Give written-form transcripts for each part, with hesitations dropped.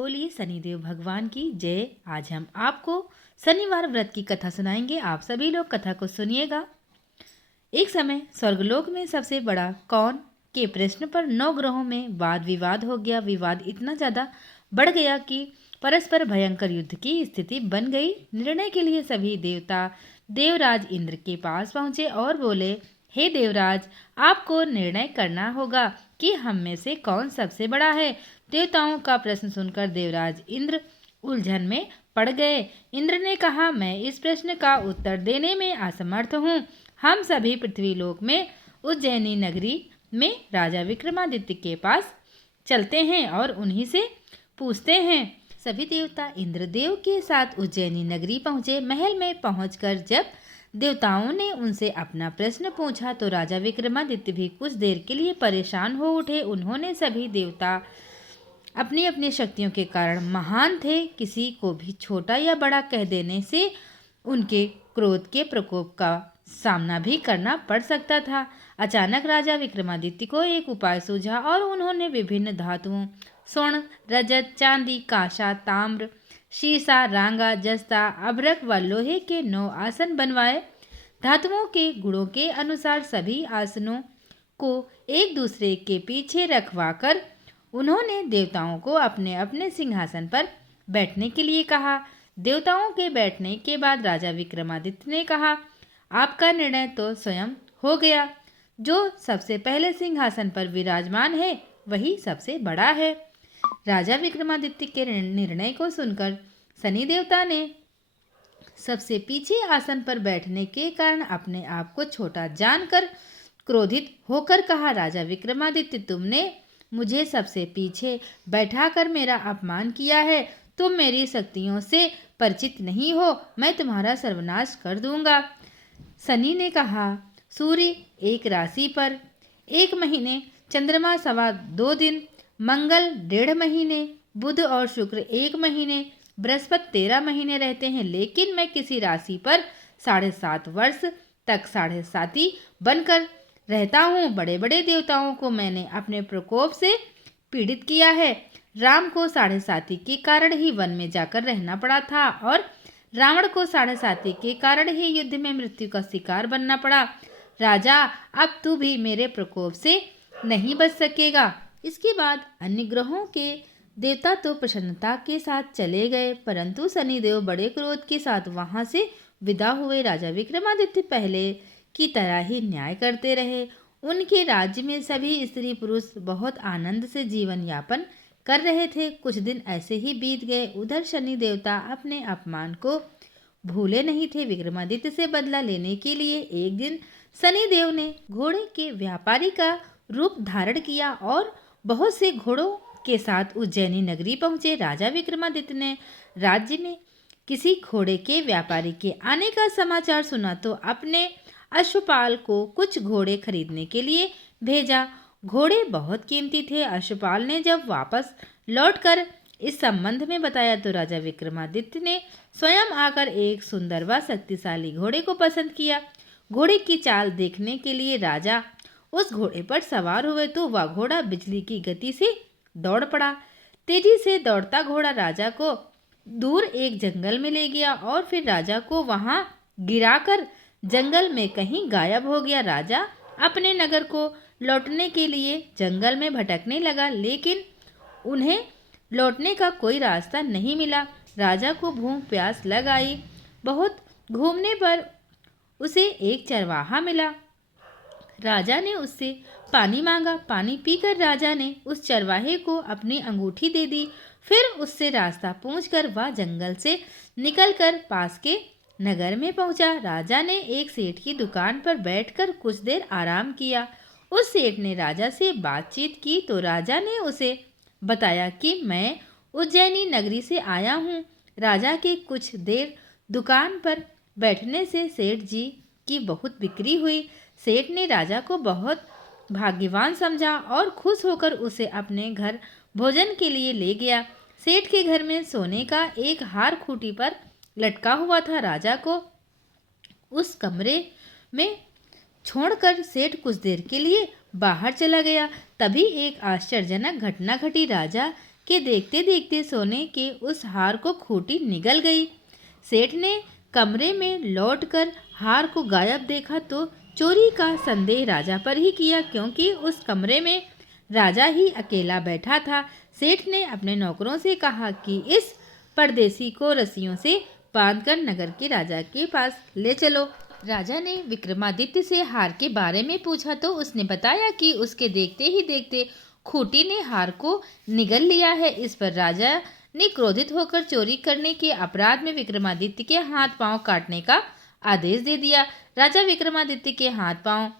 बोलिए शनिदेव भगवान की जय। आज हम आपको शनिवार व्रत की कथा सुनाएंगे। आप सभी लोग कथा को सुनिएगा। एक समय स्वर्गलोक में सबसे बड़ा कौन के प्रश्न पर 9 ग्रहों में वाद विवाद हो गया। विवाद इतना ज़्यादा बढ़ गया कि परस्पर भयंकर युद्ध की स्थिति बन गई। निर्णय के लिए सभी देवता देवराज इंद्र के पास पहुँचे और बोले, हे देवराज, आपको निर्णय करना होगा कि हम में से कौन सबसे बड़ा है। देवताओं का प्रश्न सुनकर देवराज इंद्र उलझन में पड़ गए। इंद्र ने कहा, मैं इस प्रश्न का उत्तर देने में असमर्थ हूँ। हम सभी पृथ्वीलोक में उज्जैनी नगरी में राजा विक्रमादित्य के पास चलते हैं और उन्हीं से पूछते हैं। सभी देवता इंद्रदेव के साथ उज्जैनी नगरी पहुँचे। महल में पहुँचकर जब देवताओं ने उनसे अपना प्रश्न पूछा तो राजा विक्रमादित्य भी कुछ देर के लिए परेशान हो उठे। उन्होंने सभी देवता अपनी अपनी शक्तियों के कारण महान थे, किसी को भी छोटा या बड़ा कह देने से उनके क्रोध के प्रकोप का सामना भी करना पड़ सकता था। अचानक राजा विक्रमादित्य को एक उपाय सूझा और उन्होंने विभिन्न धातुओं स्वर्ण, रजत, चांदी, कांसा, ताम्र, शीशा, रांगा, जस्ता, अभ्रक व लोहे के 9 आसन बनवाए। धातुओं के गुणों के अनुसार सभी आसनों को एक दूसरे के पीछे रखवाकर उन्होंने देवताओं को अपने अपने सिंहासन पर बैठने के लिए कहा। देवताओं के बैठने के बाद राजा विक्रमादित्य ने कहा, आपका निर्णय तो स्वयं हो गया। जो सबसे पहले सिंहासन पर विराजमान है वही सबसे बड़ा है। राजा विक्रमादित्य के निर्णय को सुनकर शनि देवता ने सबसे पीछे आसन पर बैठने के कारण अपने आप को छोटा जानकर क्रोधित होकर कहा, राजा विक्रमादित्य, तुमने मुझे सबसे पीछे बैठाकर मेरा अपमान किया है। तुम मेरी शक्तियों से परिचित नहीं हो, मैं तुम्हारा सर्वनाश कर दूंगा। शनि ने कहा, सूर्य एक राशि पर 1 महीने, चंद्रमा 2.25 दिन, मंगल 1.5 महीने, बुध और शुक्र 1 महीने, बृहस्पति 13 महीने रहते हैं, लेकिन मैं किसी राशि पर 7.5 वर्ष तक 7.5 बनकर रहता हूँ। बड़े बड़े देवताओं को मैंने अपने प्रकोप से पीड़ित किया है। राम को 7.5 के कारण ही वन में जाकर रहना पड़ा था और रावण को 7.5 के कारण ही युद्ध में मृत्यु का शिकार बनना पड़ा। राजा, अब तू भी मेरे प्रकोप से नहीं बच सकेगा। इसके बाद अन्य ग्रहों के देवता तो प्रसन्नता के साथ चले गए, परंतु शनिदेव बड़े क्रोध के साथ वहां से विदा हुए। राजा विक्रमादित्य पहले की तरह ही न्याय करते रहे। उनके राज्य में सभी स्त्री पुरुष बहुत आनंद से जीवन यापन कर रहे थे। कुछ दिन ऐसे ही बीत गए। उधर शनि देवता अपने अपमान को भूले नहीं थे। विक्रमादित्य से बदला लेने के लिए एक दिन शनि देव ने घोड़े के व्यापारी का रूप धारण किया और बहुत से घोड़ों के साथ उज्जैनी नगरी पहुंचे। राजा विक्रमादित्य ने राज्य में किसी घोड़े के व्यापारी के आने का समाचार सुना तो अपने अश्वपाल को कुछ घोड़े खरीदने के लिए भेजा। घोड़े बहुत कीमती थे। अश्वपाल ने जब वापस लौटकर इस संबंध में बताया तो राजा विक्रमादित्य ने स्वयं आकर एक सुंदर व शक्तिशाली घोड़े को पसंद किया। घोड़े की चाल देखने के लिए राजा उस घोड़े पर सवार हुए तो वह घोड़ा बिजली की गति से दौड़ पड़ा। तेजी से दौड़ता घोड़ा राजा को दूर एक जंगल में ले गया और फिर राजा को वहां गिराकर जंगल में कहीं गायब हो गया। राजा अपने नगर को लौटने के लिए जंगल में भटकने लगा, लेकिन उन्हें लौटने का कोई रास्ता नहीं मिला। राजा को भूख प्यास लग आई। बहुत घूमने पर उसे एक चरवाहा मिला। राजा ने उससे पानी मांगा। पानी पीकर राजा ने उस चरवाहे को अपनी अंगूठी दे दी। फिर उससे रास्ता पूछकर वह जंगल से निकलकर पास के नगर में पहुंचा। राजा ने एक सेठ की दुकान पर बैठकर कुछ देर आराम किया। उस सेठ ने राजा से बातचीत की तो राजा ने उसे बताया कि मैं उज्जैनी नगरी से आया हूँ। राजा के कुछ देर दुकान पर बैठने से सेठ जी की बहुत बिक्री हुई। सेठ ने राजा को बहुत भाग्यवान समझा और खुश होकर उसे अपने घर भोजन के लिए ले गया। सेठ के घर में सोने का एक हार खूंटी पर लटका हुआ था। राजा को उस कमरे में छोड़कर सेठ कुछ देर के लिए बाहर चला गया। तभी एक आश्चर्यजनक घटना घटी। राजा कि देखते देखते सोने के उस हार को खूंटी निगल गई। सेठ ने कमरे में लौटकर हार को गायब देखा तो चोरी का संदेह राजा पर ही किया, क्योंकि उस कमरे में राजा ही अकेला बैठा था। सेठ ने अपने नौकरों से कहा कि इस परदेसी को रस्सियों से बांधकर नगर के राजा के पास ले चलो। राजा ने विक्रमादित्य से हार के बारे में पूछा तो उसने बताया कि उसके देखते ही देखते खूंटी ने हार को निगल लिया है। इस पर राजा ने क्रोधित होकर चोरी करने के अपराध में विक्रमादित्य के हाथ पांव काटने का आदेश दे दिया। राजा विक्रमादित्य के हाथ पांव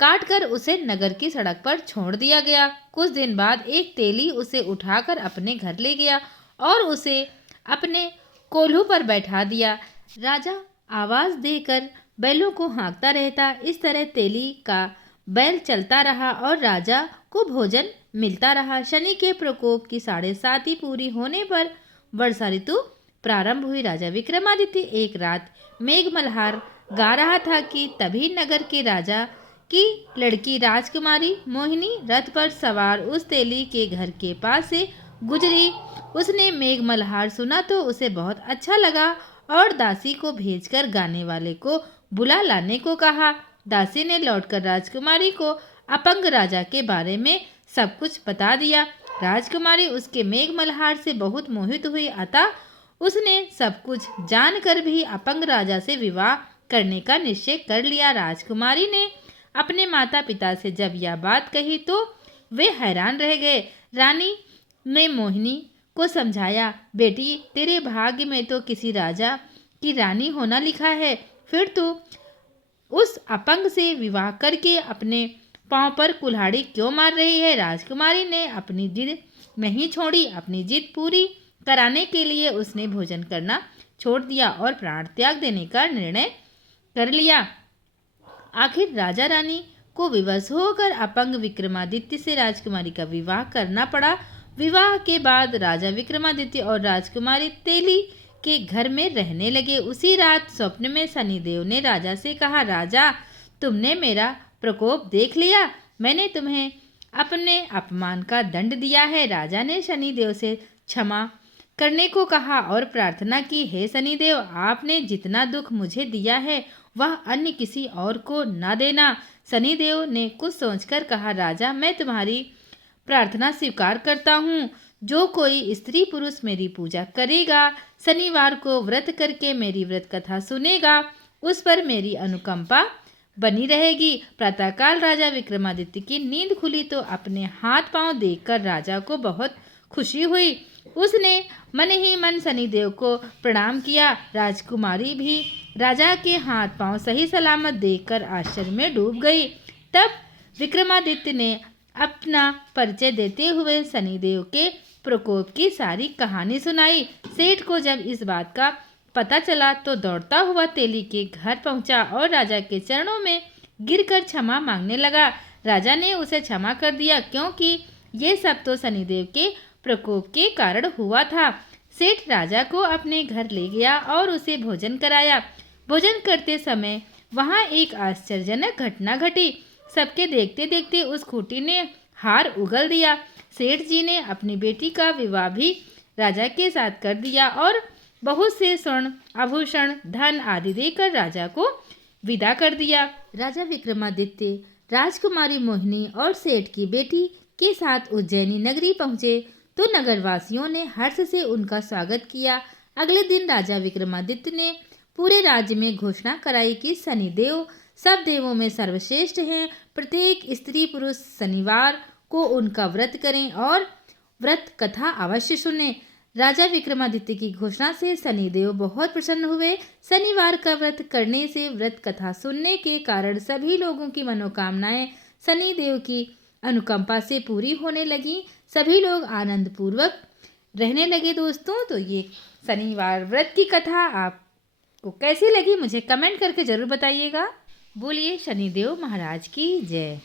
काटकर उसे नगर की सड़क पर छोड़ दिया गया। कुछ दिन बाद एक तेली उसे उठाकर अपने घर ले गया और उसे अपने कोल्हू पर बैठा दिया। राजा आवाज देकर बैलों को हाँकता रहता। इस तरह तेली का बैल चलता रहा और राजा को भोजन मिलता रहा। शनि के प्रकोप की 7.5 पूरी होने पर वर्षा ऋतु प्रारंभ हुई। राजा विक्रमादित्य एक रात मेघ मल्हार गा रहा था कि तभी नगर के राजा की लड़की राजकुमारी मोहिनी रथ पर सवार उस तेली के घर के पास से गुजरी। उसने मेघ मल्हार सुना तो उसे बहुत अच्छा लगा और दासी को भेजकर गाने वाले को बुला लाने को कहा। दासी ने लौटकर राजकुमारी को अपंग राजा के बारे में सब कुछ बता दिया। राजकुमारी उसके मेघ मल्हार से बहुत मोहित हुई, अतः उसने सब कुछ जानकर भी अपंग राजा से विवाह करने का निश्चय कर लिया। राजकुमारी ने अपने माता पिता से जब यह बात कही तो वे हैरान रह गए। रानी ने मोहिनी को समझाया, बेटी तेरे भाग्य में तो किसी राजा की रानी होना लिखा है, फिर तो उस अपंग से विवाह करके अपने पांव पर कुल्हाड़ी क्यों मार रही है। राजकुमारी ने अपनी जिद नहीं छोड़ी। अपनी जिद पूरी कराने के लिए उसने भोजन करना छोड़ दिया और प्राण त्याग देने का निर्णय कर लिया। आखिर राजा रानी को विवश होकर अपंग विक्रमादित्य से राजकुमारी का विवाह करना पड़ा। विवाह के बाद राजा विक्रमादित्य और राजकुमारी तेली के घर में रहने लगे। उसी रात स्वप्न में शनिदेव ने राजा से कहा, राजा तुमने मेरा प्रकोप देख लिया, मैंने तुम्हें अपने अपमान का दंड दिया है। राजा ने शनिदेव से क्षमा करने को कहा और प्रार्थना की, हे शनिदेव आपने जितना दुख मुझे दिया है वह अन्य किसी और को न देना। शनिदेव ने कुछ सोचकर कहा, राजा मैं तुम्हारी प्रार्थना स्वीकार करता हूँ। जो कोई स्त्री पुरुष मेरी पूजा करेगा, शनिवार को व्रत करके मेरी व्रत कथा सुनेगा, उस पर मेरी अनुकंपा बनी रहेगी। प्रातःकाल राजा विक्रमादित्य की नींद खुली तो अपने हाथ पांव देखकर राजा को बहुत खुशी हुई। उसने मन ही मन शनिदेव को प्रणाम किया। राजकुमारी भी राजा के हाथ पांव सही सलामत देखकर आश्चर्य में डूब गई। तब विक्रमादित्य ने अपना परिचय देते हुए शनिदेव के प्रकोप की सारी कहानी सुनाई। सेठ को जब इस बात का पता चला तो दौड़ता हुआ तेली के घर पहुंचा और राजा के चरणों में गिरकर क्षमा मांगने लगा। राजा ने उसे क्षमा कर दिया, क्योंकि ये सब तो शनिदेव के प्रकोप के कारण हुआ था। सेठ राजा को अपने घर ले गया और उसे भोजन कराया। भोजन करते समय वहां एक आश्चर्यजनक घटना घटी। सबके देखते देखते उस खूंटी ने हार उगल दिया। सेठ जी ने अपनी बेटी का विवाह भी राजा के साथ कर दिया और बहुत से स्वर्ण आभूषण धन आदि देकर राजा को विदा कर दिया। राजा विक्रमादित्य राजकुमारी मोहिनी और सेठ की बेटी के साथ उज्जैनी नगरी पहुँचे तो नगरवासियों ने हर्ष से उनका स्वागत किया। अगले दिन राजा विक्रमादित्य ने पूरे राज्य में घोषणा कराई कि शनिदेव सब देवों में सर्वश्रेष्ठ हैं। प्रत्येक स्त्री पुरुष शनिवार को उनका व्रत करें और व्रत कथा अवश्य सुने। राजा विक्रमादित्य की घोषणा से शनिदेव बहुत प्रसन्न हुए। शनिवार का व्रत करने से व्रत कथा सुनने के कारण सभी लोगों की मनोकामनाएं शनिदेव की अनुकंपा से पूरी होने लगी। सभी लोग आनंद पूर्वक रहने लगे। दोस्तों, तो ये शनिवार व्रत की कथा आपको कैसी लगी मुझे कमेंट करके ज़रूर बताइएगा। बोलिए शनिदेव महाराज की जय।